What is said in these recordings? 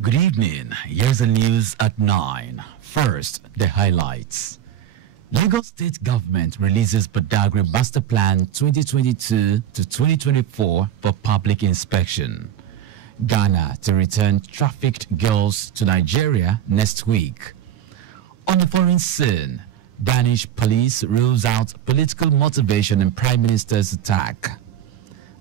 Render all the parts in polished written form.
Good evening. Here's the news at 9. First, the highlights. Lagos State Government releases Badagry Master Plan 2022 to 2024 for public inspection. Ghana to return trafficked girls to Nigeria next week. On the foreign scene, Danish police rules out political motivation in Prime Minister's attack.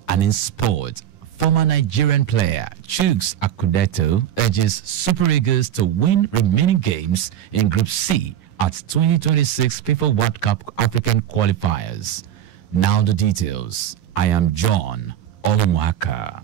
And in sport, former Nigerian player Chuks Akudeto urges Super Eagles to win remaining games in Group C at 2026 FIFA World Cup African qualifiers. Now the details. I am John Omoaka.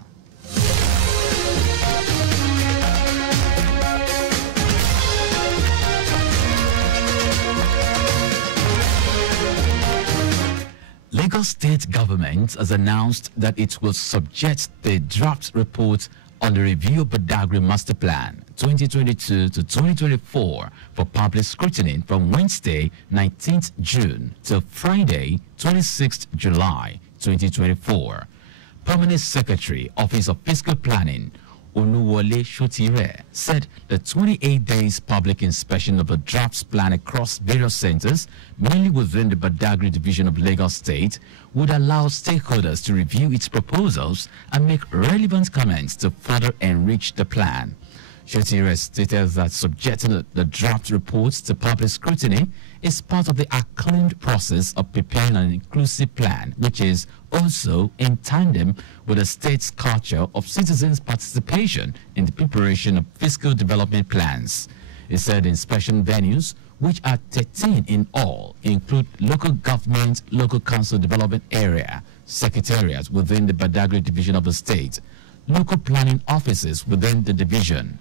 Lagos State Government has announced that it will subject the draft report on the review of Badagry Master Plan 2022 to 2024 for public scrutiny from Wednesday 19th June till Friday 26th July 2024. Permanent Secretary, Office of Fiscal Planning, Oluwole Shotire, said the 28 days public inspection of the drafts plan across various centers, mainly within the Badagry division of Lagos State, would allow stakeholders to review its proposals and make relevant comments to further enrich the plan. Shotire stated that subjecting the draft reports to public scrutiny is part of the acclaimed process of preparing an inclusive plan, which is also in tandem with the state's culture of citizens' participation in the preparation of fiscal development plans. He said inspection venues, which are 13 in all, include local government, local council development area, secretariats within the Badagry division of the state, local planning offices within the division,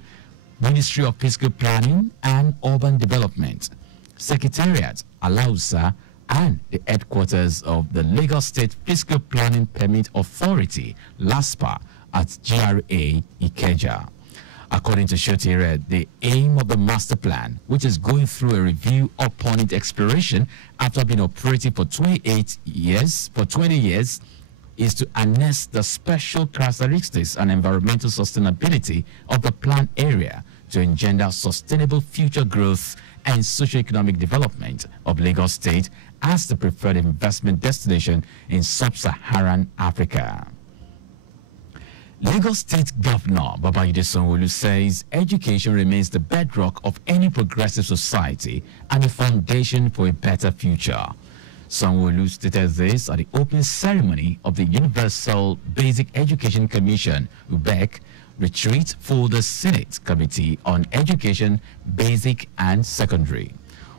Ministry of Fiscal Planning and Urban Development, Secretariat, Alausa, and the headquarters of the Lagos State Fiscal Planning Permit Authority, LASPA, at GRA Ikeja. According to Shotire, the aim of the master plan, which is going through a review upon its expiration after being operating for 20 years, is to harness the special characteristics and environmental sustainability of the planned area to engender sustainable future growth and socio-economic development of Lagos State as the preferred investment destination in sub-Saharan Africa. Lagos State Governor Babajide Sanwo-Olu says education remains the bedrock of any progressive society and the foundation for a better future. Sanwo-Olu stated this at the opening ceremony of the Universal Basic Education Commission (UBEC) retreat for the Senate Committee on Education, Basic and Secondary.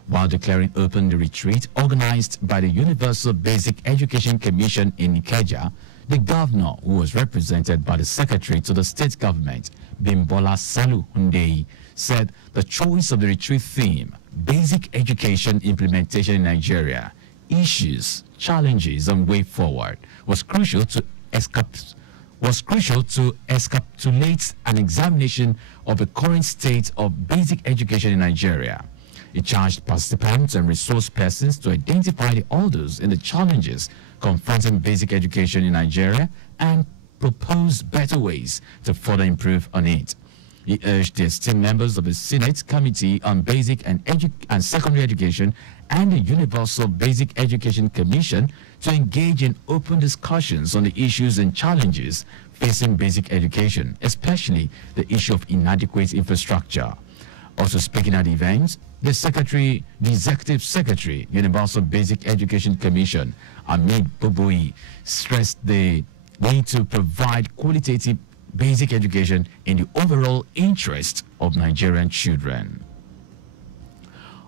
While declaring open the retreat organized by the Universal Basic Education Commission in Ikeja, the governor, who was represented by the secretary to the state government, Bimbola Salu Hundei, said the choice of the retreat theme, Basic Education Implementation in Nigeria, Issues, Challenges and Way Forward, was crucial to encapsulate an examination of the current state of basic education in Nigeria. It charged participants and resource persons to identify the orders and the challenges confronting basic education in Nigeria and propose better ways to further improve on it. He urged the esteemed members of the Senate Committee on Basic and Secondary Education and the Universal Basic Education Commission to engage in open discussions on the issues and challenges facing basic education, especially the issue of inadequate infrastructure. Also speaking at the event, the Executive Secretary, Universal Basic Education Commission, Ahmed Boboyi, stressed the need to provide qualitative basic education in the overall interest of Nigerian children.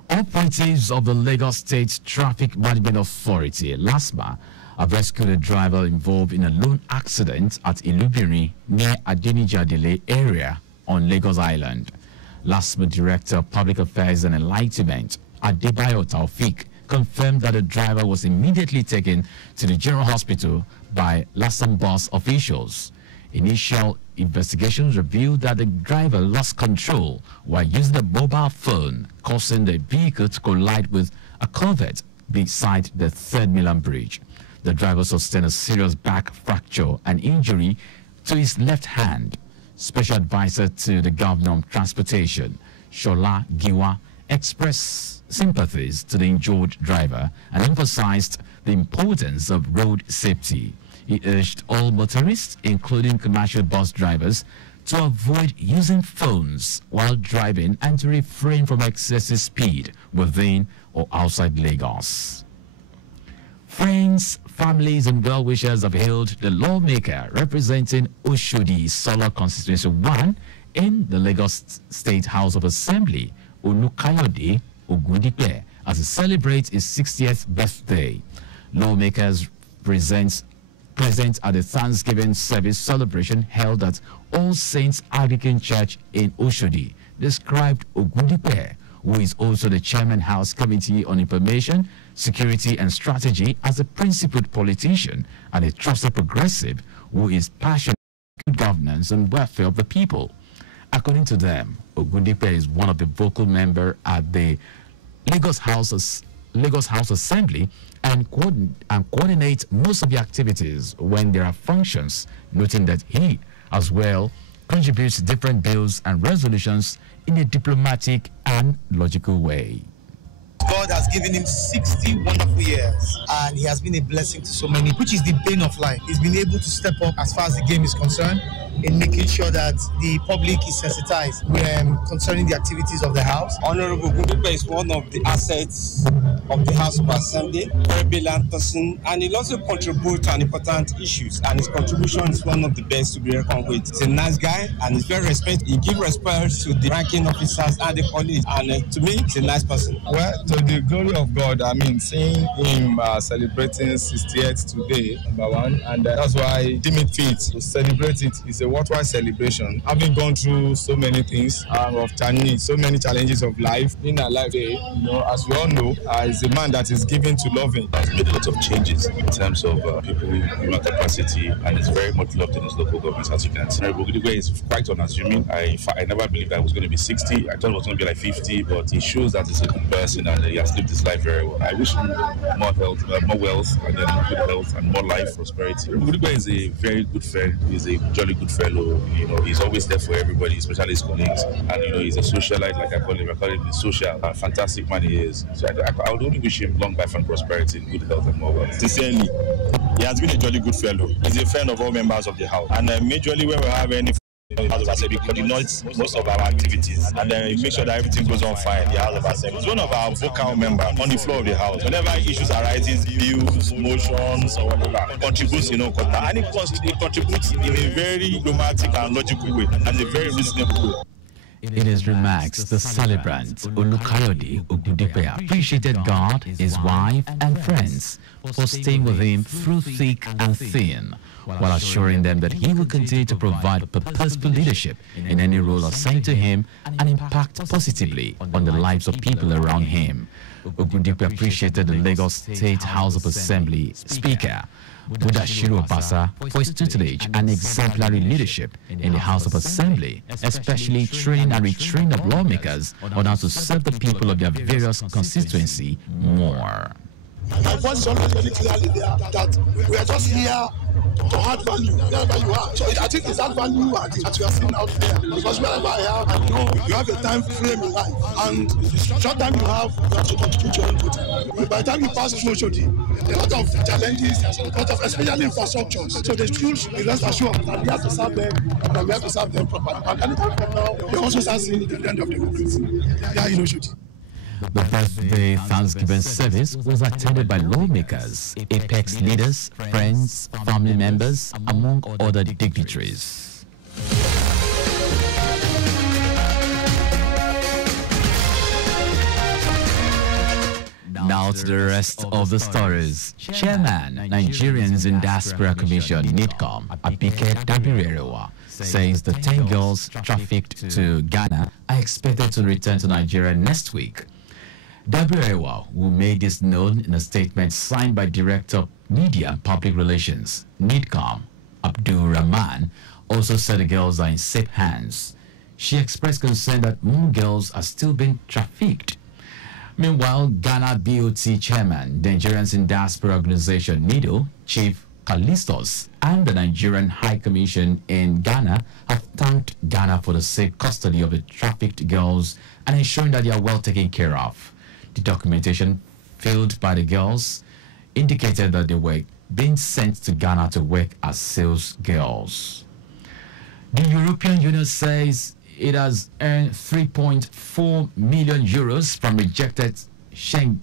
Operatives of the Lagos State Traffic Management Authority, LASMA, have rescued a driver involved in a lone accident at Ilubiri near Adeniji area on Lagos Island. LASMA Director of Public Affairs and Enlightenment, Adebayo Taufik, confirmed that the driver was immediately taken to the General Hospital by LASM bus officials. Initial investigations revealed that the driver lost control while using a mobile phone, causing the vehicle to collide with a culvert beside the 3rd Milan Bridge. The driver sustained a serious back fracture and injury to his left hand. Special Advisor to the Governor of Transportation, Shola Giwa, expressed sympathies to the injured driver and emphasized the importance of road safety. He urged all motorists, including commercial bus drivers, to avoid using phones while driving and to refrain from excessive speed within or outside Lagos. Friends, families, and well-wishers have hailed the lawmaker representing Oshodi Solar Constituency 1 in the Lagos State House of Assembly, Olukayode Ogundipe, as he celebrates his 60th birthday. Lawmakers present at the Thanksgiving service celebration held at All Saints Anglican Church in Oshodi described Ogundipe, who is also the Chairman House Committee on Information, Security and Strategy, as a principled politician and a trusted progressive who is passionate about good governance and welfare of the people. According to them, Ogundipe is one of the vocal members at the Lagos House Assembly and coordinate most of the activities when there are functions, noting that he, as well, contributes different bills and resolutions in a diplomatic and logical way. God has given him 60 wonderful years, and he has been a blessing to so many, which is the bane of life. He's been able to step up as far as the game is concerned in making sure that the public is sensitized concerning the activities of the House. Honorable Ogundipe is one of the assets of the House of Assembly, very brilliant person, and he also contributes on important issues, and his contribution is one of the best to be reckoned with. He's a nice guy, and he's very respectful. He gives respect to the ranking officers and the police, and to me, he's a nice person. Well, to the glory of God, I mean, seeing him celebrating 68th today, number one, and that's why deem it fit to celebrate it. It's a worthwhile celebration. Having gone through so many things of journey, so many challenges of life, in our life, as we all know, is a man that is given to loving. He's made a lot of changes in terms of people with human capacity, and is very much loved in his local government, as you can see. Ogundipe is quite unassuming. I never believed I was going to be 60. I thought it was going to be like 50, but he shows that he's a good person and he has lived his life very well. I wish him more health, more wealth, and then good health and more life, prosperity. Ogundipe is a very good friend. He's a jolly good fellow. He's always there for everybody, especially his colleagues. And he's a socialite, like I call him. I call him the social, fantastic man he is. So I would only wish him long life and prosperity, good health and more wealth. Sincerely, he has been a jolly good fellow. He's a friend of all members of the house. And majorly when we have any House of Assembly, coordinates most of our activities and then make sure that everything goes on fine. The House of Assembly is one of our vocal members on the floor of the House. Whenever issues arise, bills, motions, or whatever, contributes, and it contributes in a very diplomatic and logical way and a very reasonable way. In his remarks, the celebrant, Olukayode Ogundipe, appreciated God, his wife, and friends for staying with him through thick and thin, while assuring them that he will continue to provide purposeful leadership in any role assigned to him and impact positively on the lives of people around him. Ogundipe appreciated the Lagos State House of Assembly Speaker, Mudashiru Obasa, for his tutelage and exemplary leadership in the House of Assembly, especially training and retraining of lawmakers on how to serve the people of their various constituency more. My voice is always very clearly there that we are just here to add value wherever you are. So I think it's that value that you are seeing out there. Because wherever I am, I know you have a time frame in life. And the short time you have to contribute your input. By the time you pass through Oshodi, a lot of challenges, especially infrastructure. So the schools, be rest assured that we have to serve them, and we have to serve them properly. And anytime from now, we also start seeing the end of the democracy. Yeah, in Oshodi. The birthday Thanksgiving service was attended by lawmakers, apex leaders, friends, family members, among other dignitaries. Now to the rest of the stories. Chairman, Nigerians in Diaspora Commission, NIDCOM, Abike Dabirerewa, says the 10 girls trafficked to Ghana are expected to return to Nigeria next week. Dabirerewa, who made this known in a statement signed by Director of Media and Public Relations, NIDCOM, Abdul Rahman, also said the girls are in safe hands. She expressed concern that more girls are still being trafficked. Meanwhile, Ghana BOT Chairman, the Nigerians in Diaspora Organization, NIDO, Chief Callistos and the Nigerian High Commission in Ghana have thanked Ghana for the safe custody of the trafficked girls and ensuring that they are well taken care of. The documentation filled by the girls indicated that they were being sent to Ghana to work as sales girls. The European Union says it has earned 3.4 million euros from rejected Schengen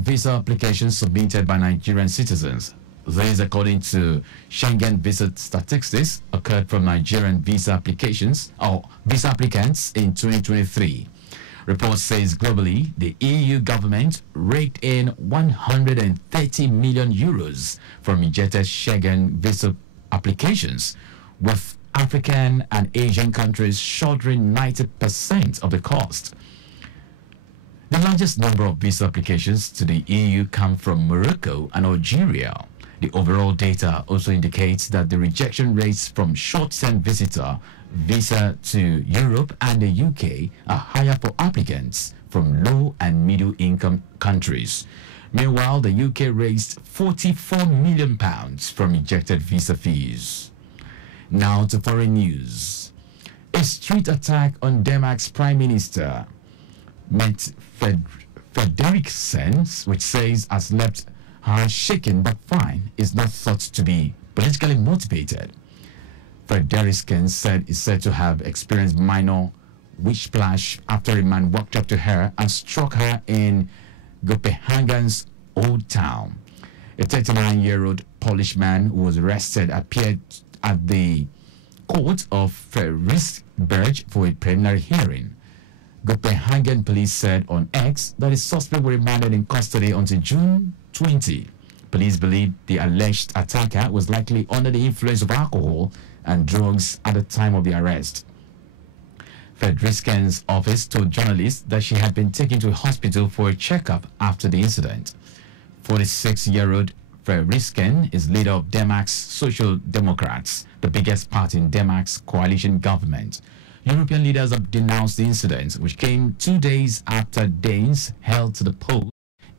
visa applications submitted by Nigerian citizens. This, according to Schengen visa statistics, occurred from Nigerian visa applications or visa applicants in 2023. Report says globally, the EU government raked in 130 million euros from rejected Schengen visa applications, with African and Asian countries shouldering 90% of the cost. The largest number of visa applications to the EU come from Morocco and Algeria. The overall data also indicates that the rejection rates from short-term visa to Europe and the UK are higher for applicants from low and middle income countries. Meanwhile, the UK raised £44 million from rejected visa fees. Now to foreign news. A street attack on Denmark's Prime Minister Frederiksen, which says has left her shaken but fine, is not thought to be politically motivated. Frederiksen is said to have experienced minor whiplash after a man walked up to her and struck her in Copenhagen's Old Town. A 39-year-old Polish man who was arrested appeared at the court of Frederiksberg for a preliminary hearing. Copenhagen police said on X that the suspect was remanded in custody until June 20. Police believe the alleged attacker was likely under the influence of alcohol and drugs at the time of the arrest. Frederiksen's office told journalists that she had been taken to a hospital for a checkup after the incident. 46-year-old Frederiksen is leader of Denmark's Social Democrats, the biggest party in Denmark's coalition government. European leaders have denounced the incident, which came 2 days after Danes held to the polls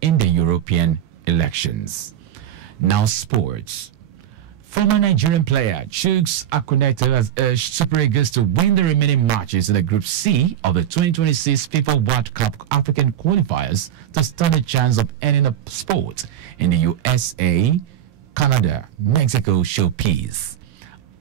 in the European elections. Now sports. Former Nigerian player Chuks Akuneto has urged Super Eagles to win the remaining matches in the Group C of the 2026 FIFA World Cup African qualifiers to stand a chance of earning a spot in the USA, Canada, Mexico showpiece.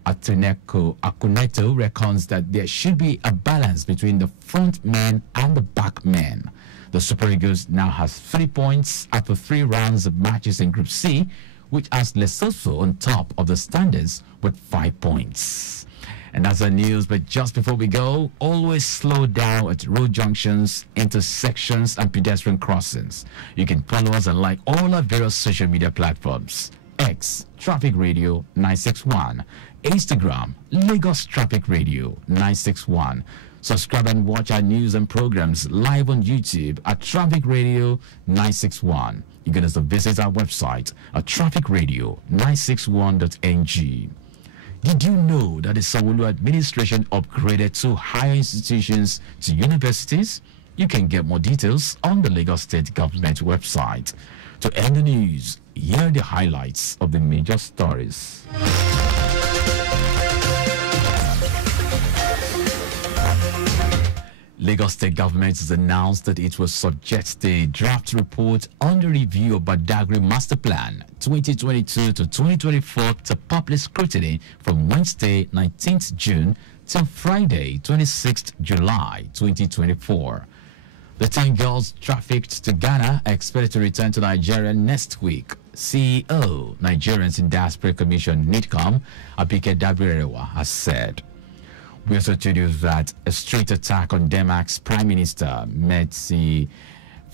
Akuneto reckons that there should be a balance between the front men and the back men. The Super Eagles now has 3 points after 3 rounds of matches in Group C, which has Lesotho on top of the standings with 5 points. And that's the news, but just before we go, always slow down at road junctions, intersections, and pedestrian crossings. You can follow us and like all our various social media platforms. X, Traffic Radio 961. Instagram, Lagos Traffic Radio 961. Subscribe and watch our news and programs live on YouTube at Traffic Radio 961. You can also visit our website at trafficradio961.ng. Did you know that the Sanwo-Olu administration upgraded 2 higher institutions to universities? You can get more details on the Lagos State Government website. To end the news, here are the highlights of the major stories. Lagos State Government has announced that it will subject the draft report on the review of Badagry Master Plan 2022 to 2024 to public scrutiny from Wednesday 19th June till Friday 26th July 2024. The 10 girls trafficked to Ghana are expected to return to Nigeria next week. CEO, Nigerians in Diaspora Commission, NIDCOM, Abike Dabirewa, has said. We also told you that a street attack on Denmark's Prime Minister, Mette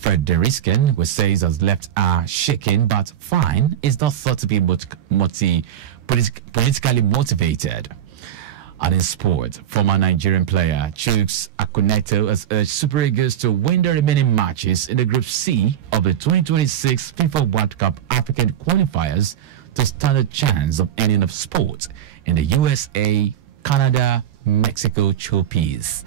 Frederiksen, who says has left her shaken but fine, is not thought to be politically motivated. And in sport, former Nigerian player Chuks Akuneto has urged Super Eagles to win the remaining matches in the Group C of the 2026 FIFA World Cup African qualifiers to stand a chance of earning a spot in the USA, Canada, Mexico showpiece.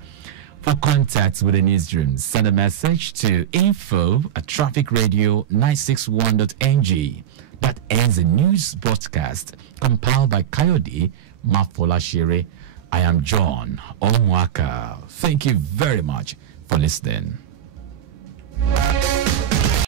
For contacts with the newsroom, send a message to info@trafficradio961.ng. That ends the news broadcast compiled by Kayode Mafolashere. I am John Omoaka. Thank you very much for listening.